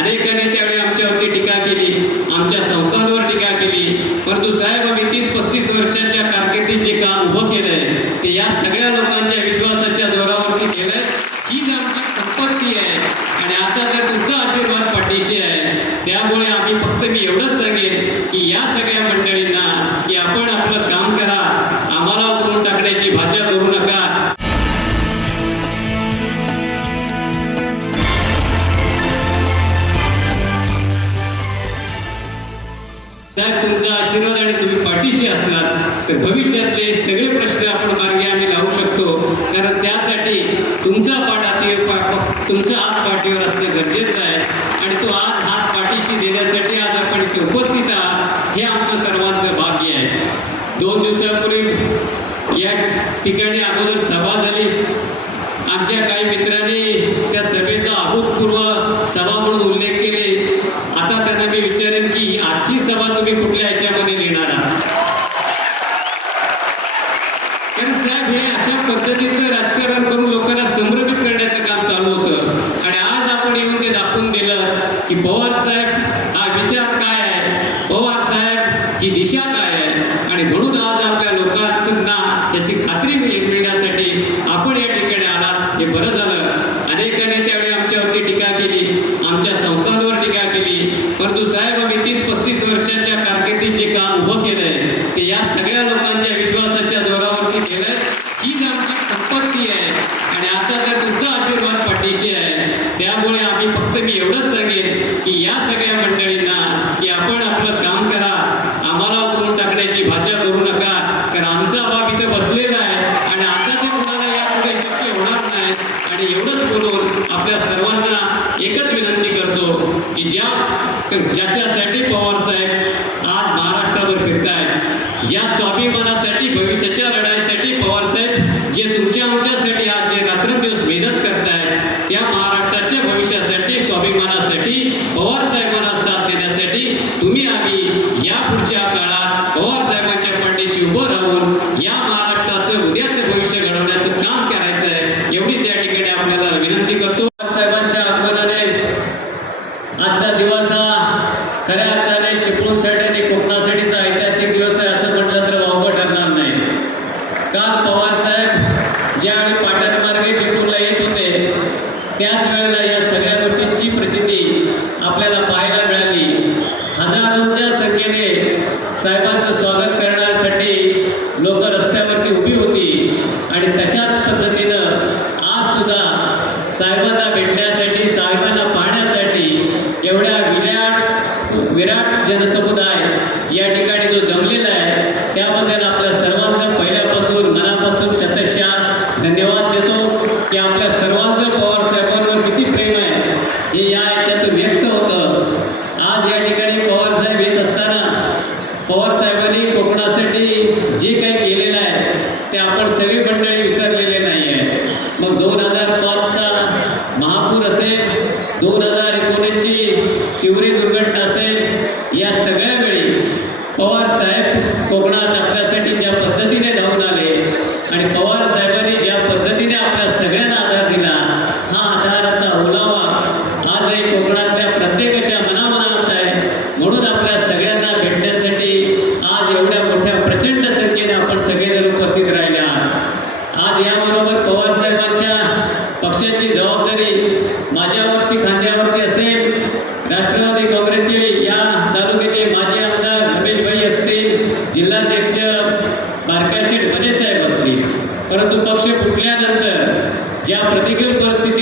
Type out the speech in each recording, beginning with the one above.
अनेकांनी त्यावेळी आमच्यावरती टीका केली आमच्या संस्थांवर टीका केली. परंतु साहेब आम्ही तीस पस्तीस वर्षाच्या कारकिर्दीत जे काम उभं केलंय. ते या सगळ्या लोकांच्या विश्वासाच्या जोरावरती केलंय. हीच आमची संपत्ती आहे. आणि आता त्या तुमचा आशीर्वाद पाठीशी आहे. त्यामुळे आम्ही त्यात तुमचा आशीर्वाद आणि तुम्ही पाठीशी असलात तर भविष्यातले सगळे प्रश्न आपण मार्गे आम्ही लावू शकतो. कारण त्यासाठी तुमचा पाठ आती तुमचा हात पाठीवर असणे गरजेचं आहे. आणि तो आज हात पाठीशी देण्यासाठी आज आपण इथे उपस्थित आहात हे आमचं सर्वांचं भाग्य आहे. दोन दिवसापूर्वी या ठिकाणी अगोदर सभा झाली. आमच्या काही मित्रांनी त्या सभेचा अभूतपूर्व सभा म्हणून उल्लेख केले. आता त्यांना मी विचारेन आजची सभा तुम्ही कुठल्या याच्यामध्ये लिहिणार आहात? साहेब हे अशा पद्धतीचं राजकारण करून लोकांना संभ्रमित करण्याचं काम चालू होतं. आणि आज आपण येऊन ते दाखवून दिलं की पवार साहेब हा विचार काय आहे? पवार साहेब ही दिशा काय आहे? आणि म्हणून आज आपल्या लोकांना त्याची खात्री मिळण्यास या स्वाभिमानासाठी भविष्याच्या लढाईसाठी पवारसाहेब जे करण्याची जबाबदारी माझ्यावरती खांद्यावरती असेल. राष्ट्रवादी काँग्रेसचे या तालुक्याचे माजी आमदार रमेशभाई असतील जिल्हाध्यक्ष बारकाशेठ साहेब असतील. परंतु पक्ष फुटल्यानंतर ज्या प्रतिकूल परिस्थिती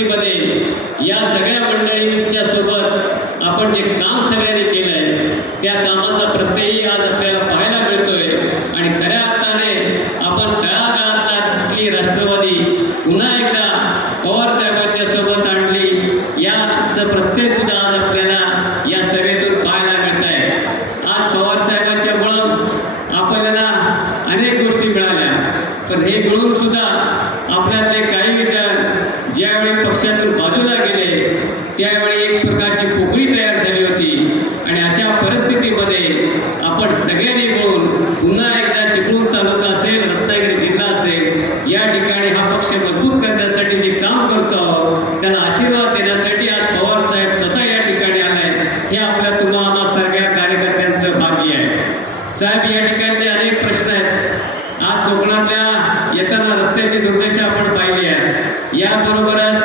त्याबरोबरच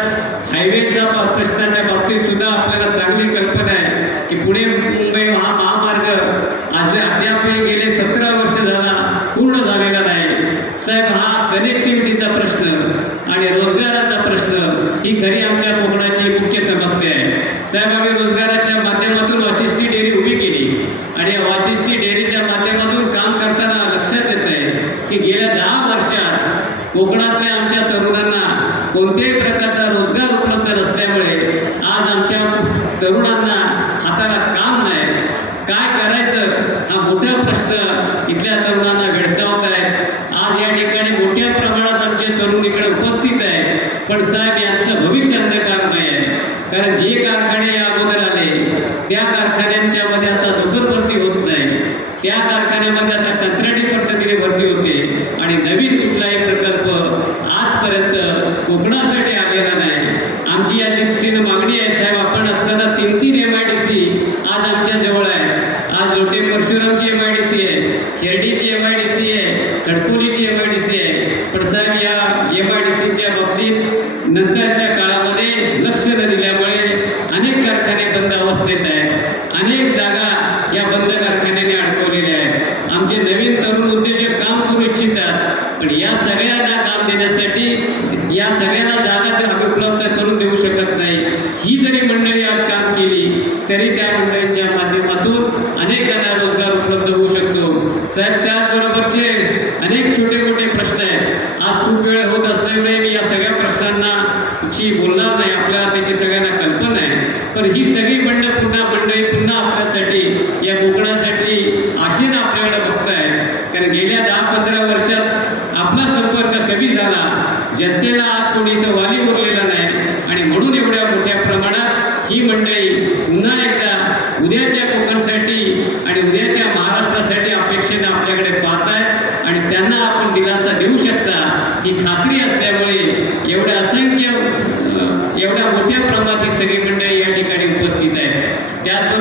हायवेच्या प्रश्नाच्या बाबतीत सुद्धा आपल्याला चांगली कल्पना आहे की पुणे मुंबई हा महामार्ग आज अद्याप गेले सतरा वर्ष झाला पूर्ण झालेला नाही. साहेब हा कनेक्टिव्हिटीचा प्रश्न आणि रोजगाराचा प्रश्न ही खरी प्रकारचा रोजगार उपलब्ध नसल्यामुळे आज आमच्या तरुणांना Mehrheitsdänemark ही जरी मंडळी आज काम केली तरी त्या मंडळीच्या माध्यमातून अनेकांना रोजगार उपलब्ध होऊ शकतो. साहेब त्याचबरोबरचे अनेक छोटे मोठे प्रश्न आहेत. आज खूप वेळ होत असल्यामुळे मी या सगळ्या प्रश्नांना ची बोलणार नाही आपल्या त्याची सगळ्यांना कल्पना आहे तर ही सगळी बंड पुन्हा शेतकरी पुन्हा एकदा उद्याच्या कोकणसाठी आणि उद्याच्या महाराष्ट्रासाठी अपेक्षेनं आपल्याकडे पाहत आहेत आणि त्यांना आपण दिलासा देऊ शकता. ही खात्री असल्यामुळे एवढ्या असंख्य एवढ्या मोठ्या प्रमाणात ही सगळी मंडळी या ठिकाणी उपस्थित आहेत. त्यात